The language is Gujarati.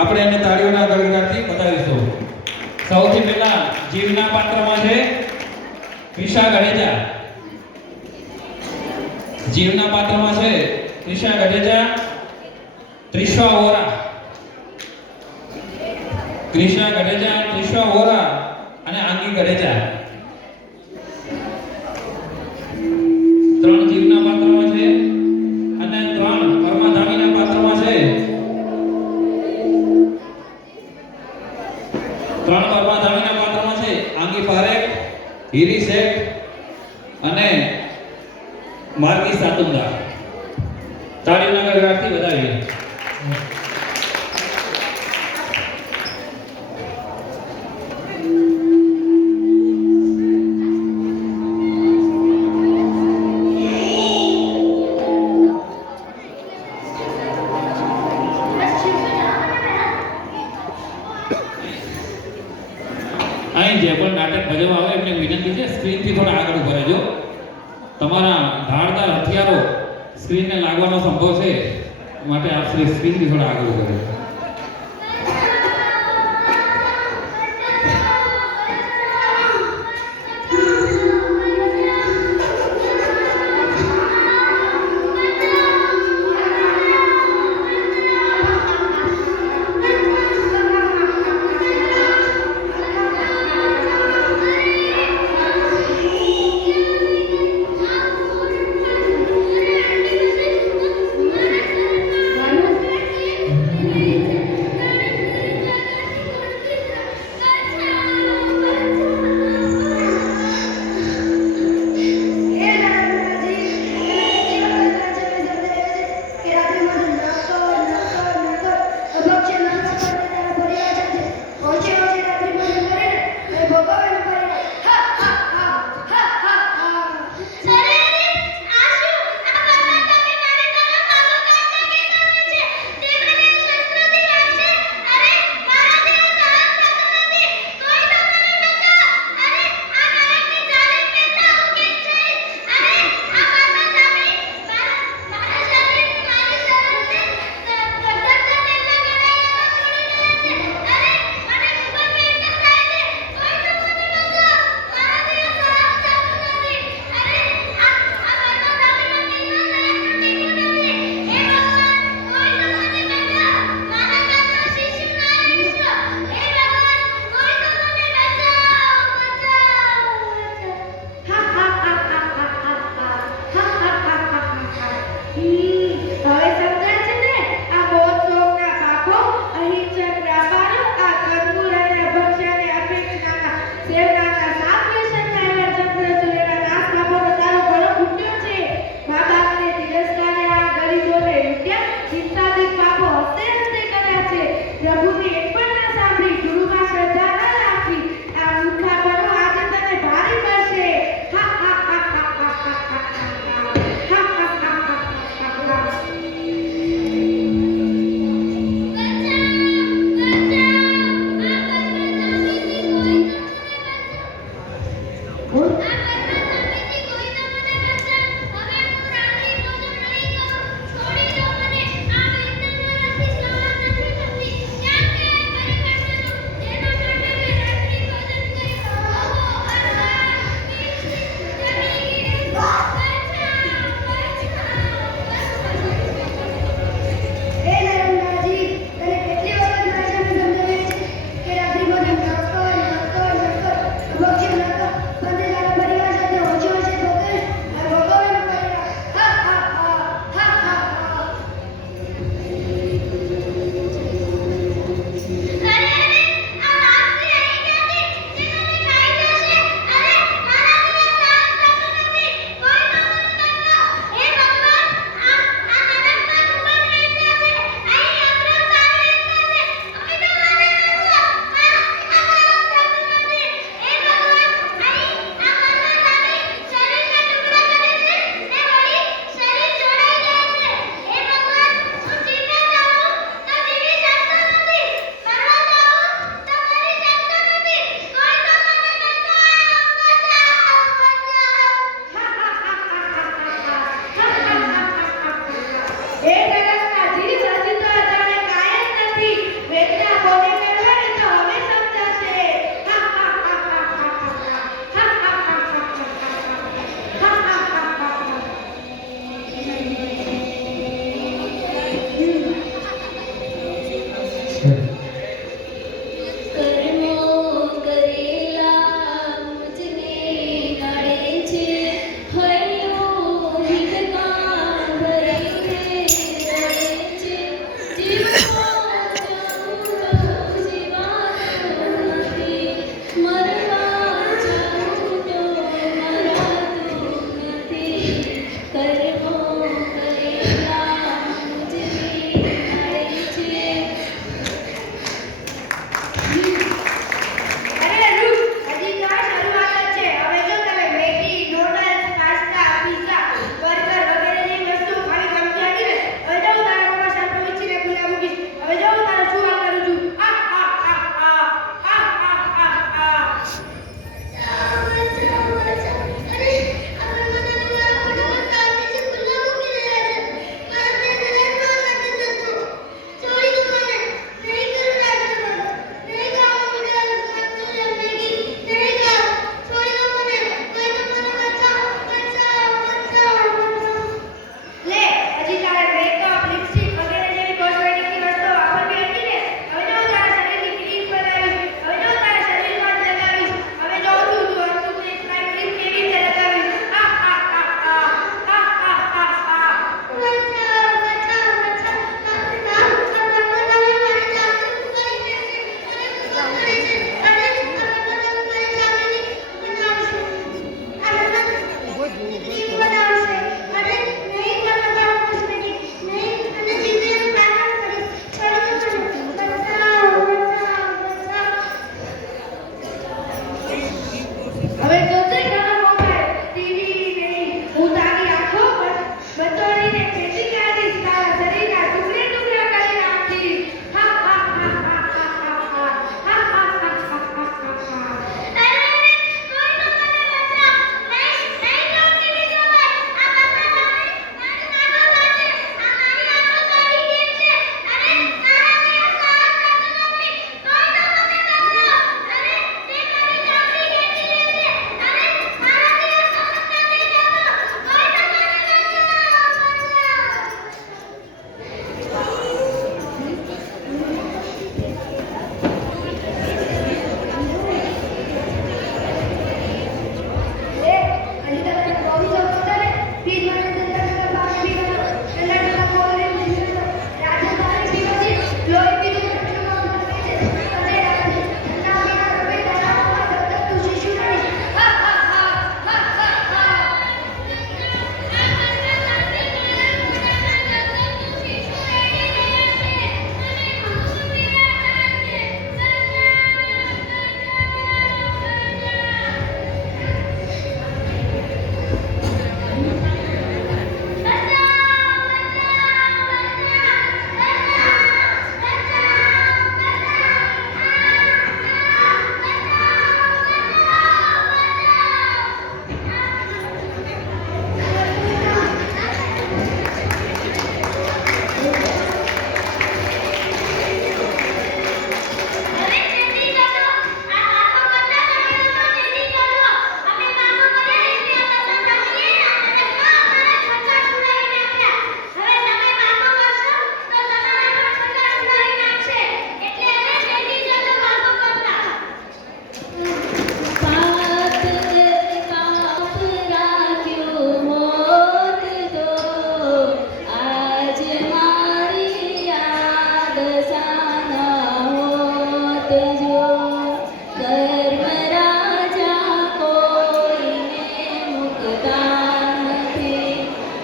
આપણે એને તાળીઓના ગણગાટથી બતાવીશું સૌથી પહેલા જીવના પાત્રમાં છે ક્રિશા ગઢેજા જીવના પાત્રમાં છે ક્રિશા ગઢેજા ત્રિશા ઓરા ક્રિશા ગઢેજા ત્રિશા ઓરા અને આંગી ગઢેજા. ત્રણ કર્મધામીના પાત્રમાં છે. આંગી પારેખ હીરી શેઠ અને માર્ગી સાતુંદા. તાળીનગર ગરગાટથી વધાવીએ તમારા ધારદાર હથિયારો સ્ક્રીનને લાગવાનો સંભવ છે? માટે આપ શ્રી સ્ક્રીનથી થોડા આગળ રહેજો Mm-hmm.